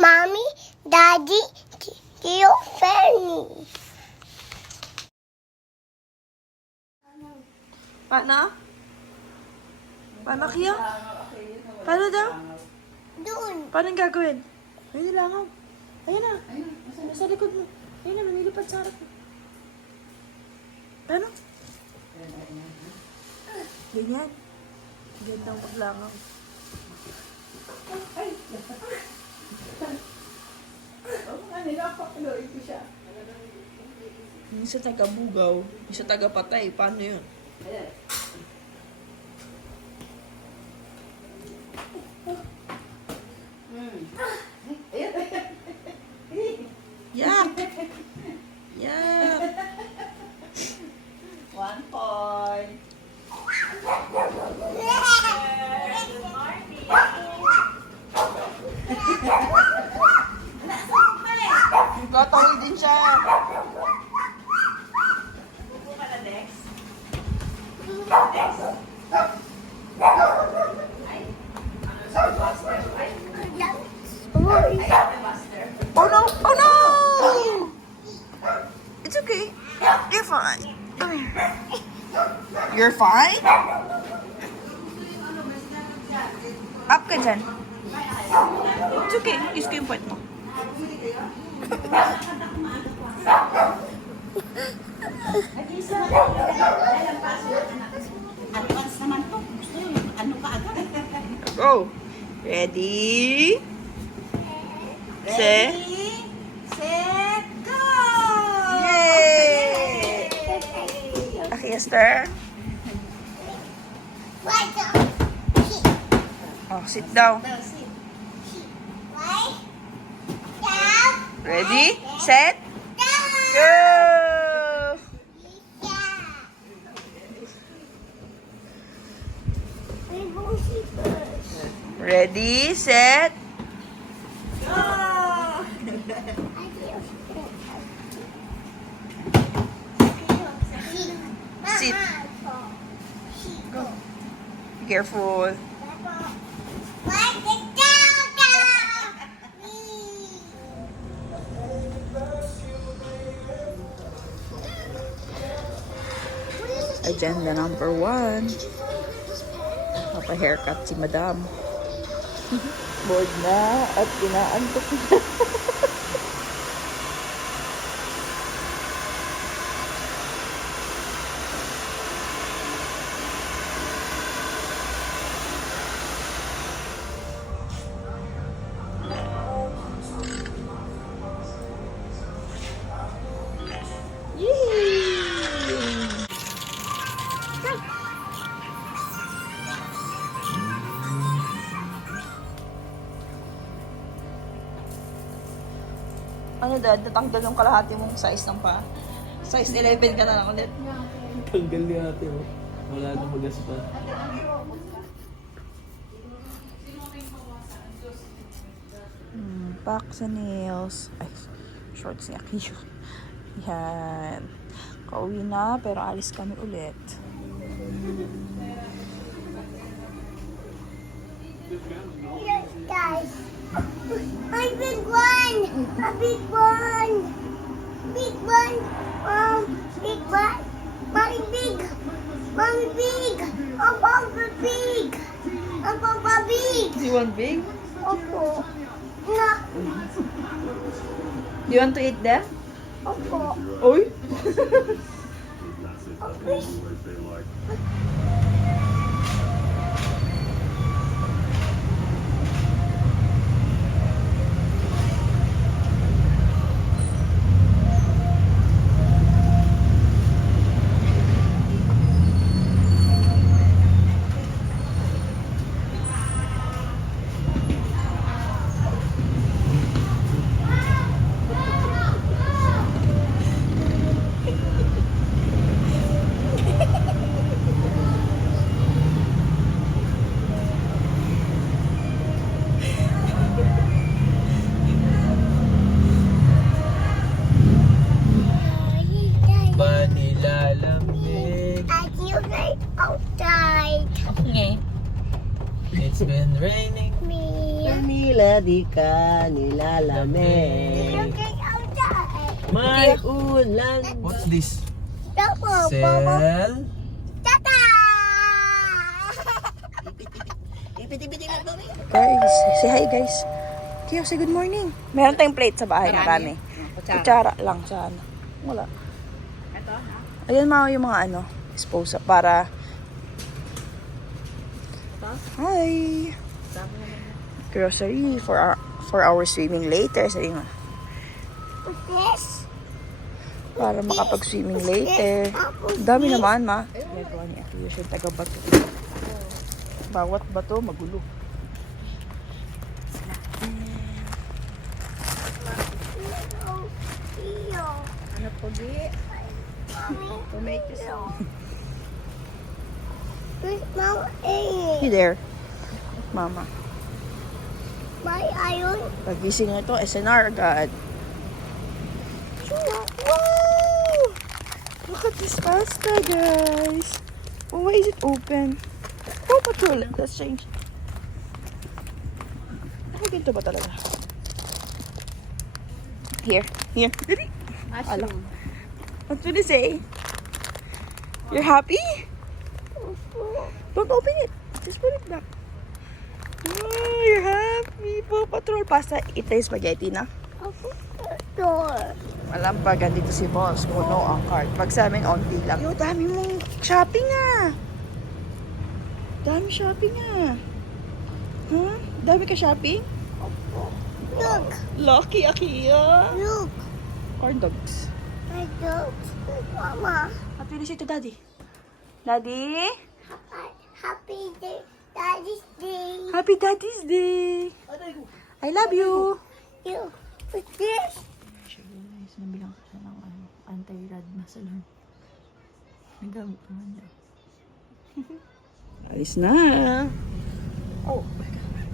Mommy, Daddy, Tio, Fanny. Paano? Paano, Kyo? Paano daw? Doon. Paano yung gagawin? Ayun, nilangaw. Ayun na. Nasa likod mo. Ayun na, manilipad sa harap mo. Paano? Ganyan. Ganda ang paglangaw. Yung sa taga-bugaw, yung sa taga-patay, paano yun? Yak! Yak! 1 point. Nagkatawid din siya. Buko ka na, Dex. Oh no! Oh no! It's okay. You're fine. Come here. You're fine? Up ka dyan. It's okay. Use ko yung point mo. Advance naman to. Gusto yun. Ano ka agad? Go. Ready? Set. Ready, set, go! Yay! Okay, Esther. Oh, sit down. Ready? Set? Go! Ready, set, sit. Be careful. Agenda number 1. Papa-haircut si Madam. Bored na at inaantok na. Ano dad, natanggal yung kalahati mong size ng pa. Size 11 ka na lang ulit. Tanggal ni ate mo. Wala na magasta. Pack sa nails. Ay, shorts niya. Cute. Yan. Kauwi na, pero alis kami ulit. Yes, guys. A big one. A big one. Big one. Big one. Mommy big. Mommy big. Papa big. Papa big. Do you want big? Opo. Na. Do you want to eat them? Opo. Oy! kaya di ka nilalamig. Looking outside. May ulan. What's this? Double, bubble. Cell. Tata! Guys, say hi guys. Kaya say good morning. Meron tayong plate sa bahay, marami. Kutsara lang sana. Wala. Ito, ha? Ayan mga yung mga ano, disposal para... Hi! Grocery for our swimming later. Sabi nga. What's this? Para makapag-swimming later. Dami naman, ma. Nagawa ni Ate Yus yung taga-bato. Bawat bato, magulo. Ano po, Gi? Tomato sauce. Where's Mama Hey there, mama. My iron. Pagising na ito, SNR agad. Wow! Look at this pasta, guys. Oh, why is it open? Oh, patrol. Let's change. Nakaginto ba talaga? Here. Mushroom. What did it say? You're happy? Don't open it. Just put it back. Oh, you're happy. Paw Patrol pasta. Ito yung spaghetti na. Door. Alam pag andito si boss, puno ang cart. Pag sa amin, onti lang. Yo, dami mong shopping ah. Dami shopping ah. Huh? Dami ka shopping? Look. Lucky, Akiya. Look. Corn dogs. My dogs. Mama. Happy na siya ito, Daddy. Daddy? Happy day. Daddy's day. Happy Daddy's Day. I love you. You. What's this? Guys, nabilang ko siya ng anti-rad na salon. Nagamit naman niya. Alis na. Oh, my God.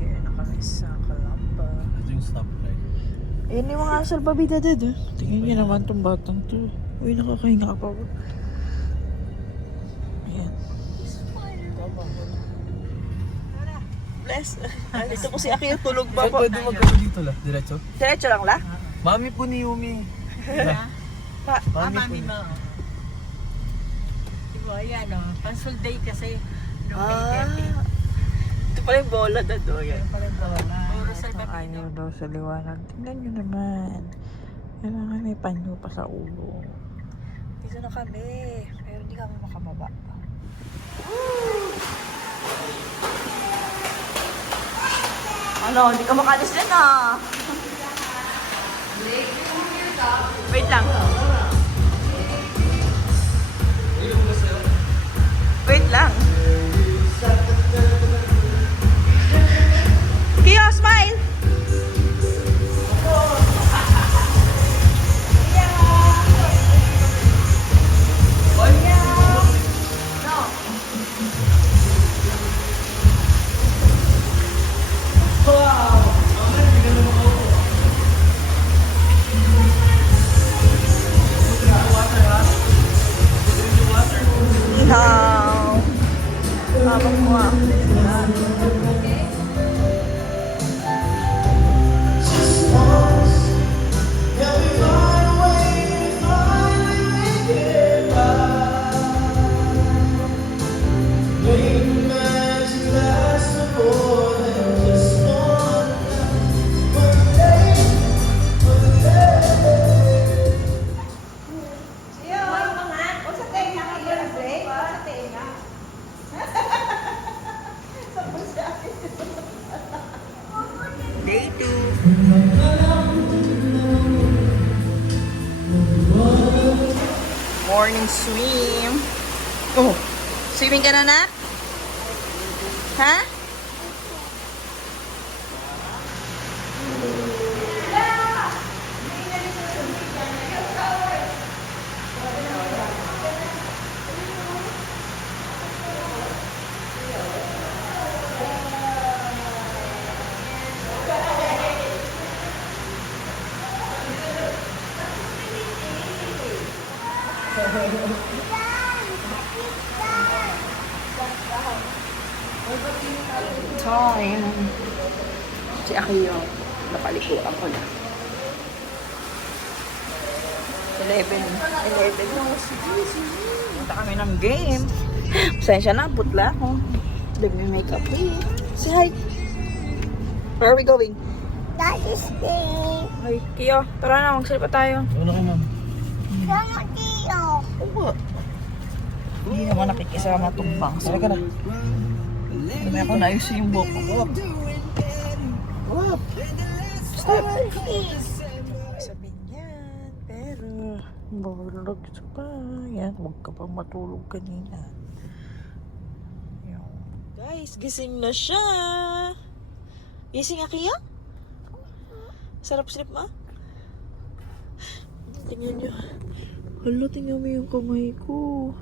Here na kami sa Calamba. Ito yung stoplight. Ayun yung mga salbabida dito. Tingnan niyo naman tong batang to. Uy, nakakahinga pa ba? Ayan. Bless. Dito po si Aki tulog pa Saan po. pwede magkano dito la? Diretso? Diretso lang la? Mami po ni Yumi. Mami po ni... Diba, ayan, o. Pansol day kasi. Ito pala yung bola na to. Yan. Puro sa Ayaw daw sa liwanag. Tingnan nyo naman. Kailangan may panyo pa sa ulo. Dito na kami. Pero hindi kami makababa. Ano? Hindi ka makalis din ah. Wait lang. Wait lang. Kiyo, smile! Ihaw. Habang mo ah. Day 2. Morning swim. Oh, swimming ka na, Nak? Ha? Time. Si Akiyo, napalikuan ko na. 11. Punta kami ng game. Pasensya na, putla ako. Nagme-makeup. Say hi. Where are we going? Daddy's day. Ay, Kiyo, tara na, magsalita tayo. Ano ka ma'am? Sama Tio. Oo. Hindi naman nakikisama itong bangs. Tara ka na. May ako naayusin yung buhok ko. Wap. Step. Sabihin yan, pero balag pa. Yan, huwag ka pa matulog kanina. Yan. Guys, gising na siya. Gising nga Kiya? Sarap sleep ma? Tingnan nyo. Hala, tingnan mo yung kamay ko.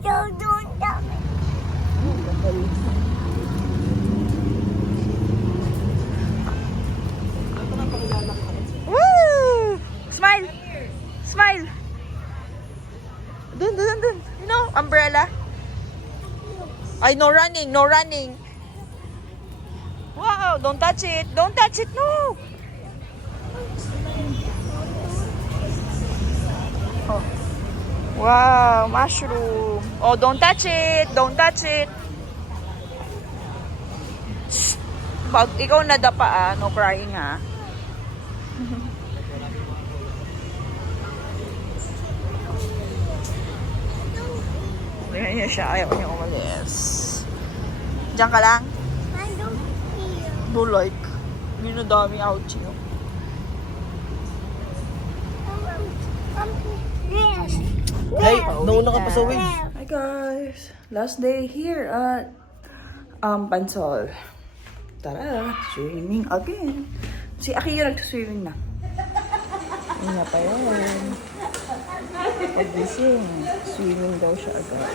don't tell me. Woo! Smile! Smile! Dun. You know, umbrella. Ay, no running, no running. Wow, don't touch it. Don't touch it, no! Oh. Wow, mushroom. Oh, don't touch it. Don't touch it. Shh. Pag ikaw nadapa, no crying, ha? Tingnan niya siya. Ayaw niya umalis. Diyan ka lang? I don't feel. No like. Yun na dami ouchie. Yes. Hey, nauna ka pa sa wave. Hi guys! Last day here at Pansol. Tara, swimming again. Si Aki yung nag-swimming na. Hindi na pa yun. Pagising, swimming daw siya agad.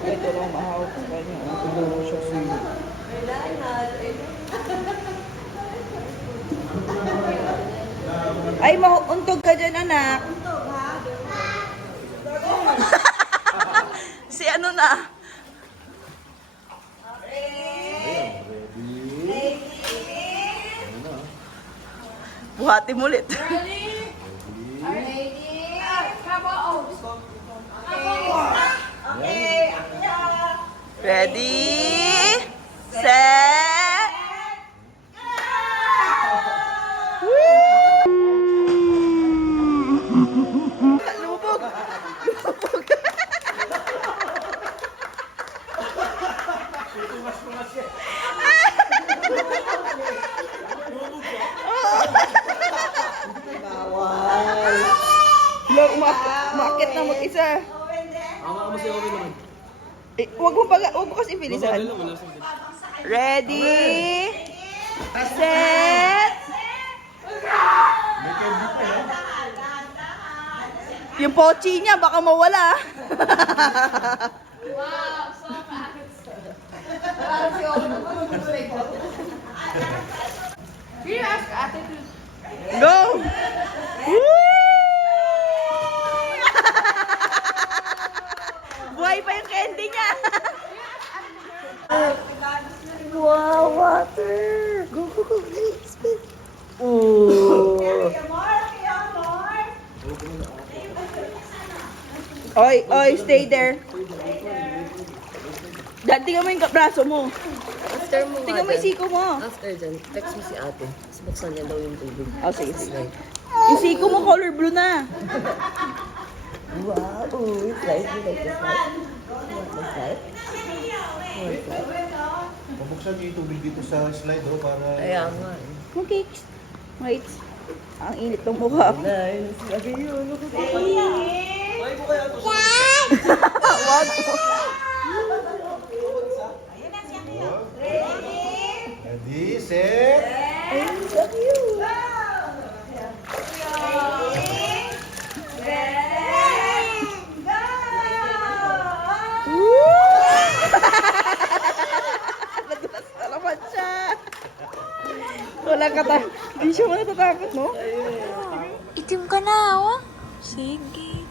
Ito lang mahawak ko kanya. Tulungan siya swimming. Ay, mauntog ka dyan, anak. Si ano na? Buhati mo ulit. Ready? Set? Lubog! Lubog! Log, umakit na mag-isa. Ako si Owen naman. Eh, wag mo kasi bilisan. Wala sa akin. Ready? Set? Yung pochi niya, baka mawala. Go! Woo! Buhay pa yung candy niya. Wow, water. Go. Spin. Ooh. Oy, stay there. Dad, tingnan mo yung braso mo. After mo Tingnan mo yung siko mo. After dyan, text mo si ate. Tapos buksan niya daw yung tubig. Oh, sige. Yung siko mo color blue na. Wow, slide. You like the slide? You want the slide? You want slide? Pabuksan niyo yung tubig dito sa slide para... Kaya nga eh. Okay. Wait. Ang init ng mukha. Nice. Sabi yun. Wag. Ready, set... Nagulas na naman siya. Walang Hindi siya natatakot, no? Itim ka na, oh. Sige.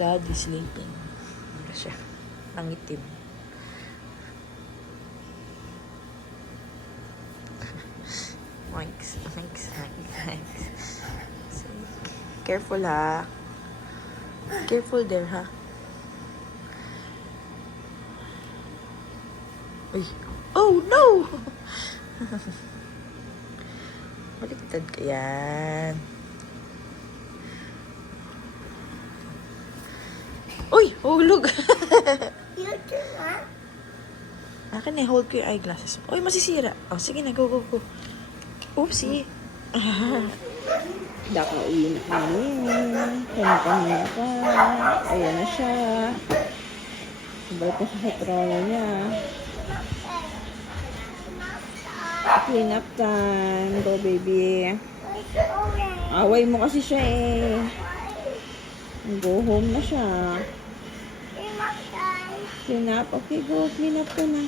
Dad is sleeping. Ano siya? Nangitim. Mikes. Careful, ha? Careful there, ha? Uy. Oh, no! Baliktad ka yan. Uy! Hulog! You too, ha? Akin eh, hold ko yung eyeglasses. Uy, masisira. Oh, sige na, go, go, go. Oopsie. Dakauwi na kami. Kanya-kanya pa. Ayan na siya. Sabay ko sa trono niya. Clean up time. Go, baby. It's orange. Away mo kasi siya eh. Go home na siya. It's my time. Clean up. Okay, go. Clean up ka na.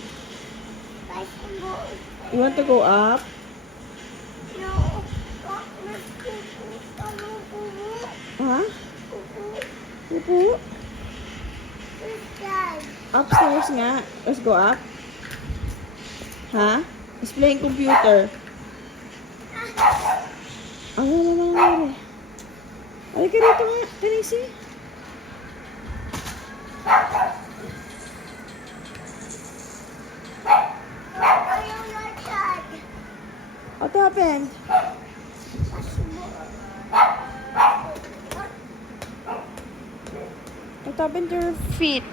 Guys, I'm going. You want to go up? No. Let's go. Ha? Pupu? This guy. Upstairs nga. Let's go up. Ha? Let's play computer. Ano? Ay, ka rito nga. Kanisi. Are you not tired? What happened? What happened to your feet?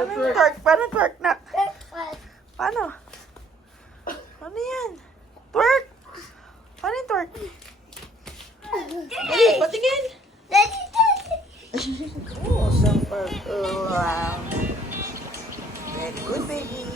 Paano yung twerk? Paano twerk na? Paano? Ano yan? Twerk! Paano yung twerk? Dali, patingin! Awesome park. Wow. Very good, baby.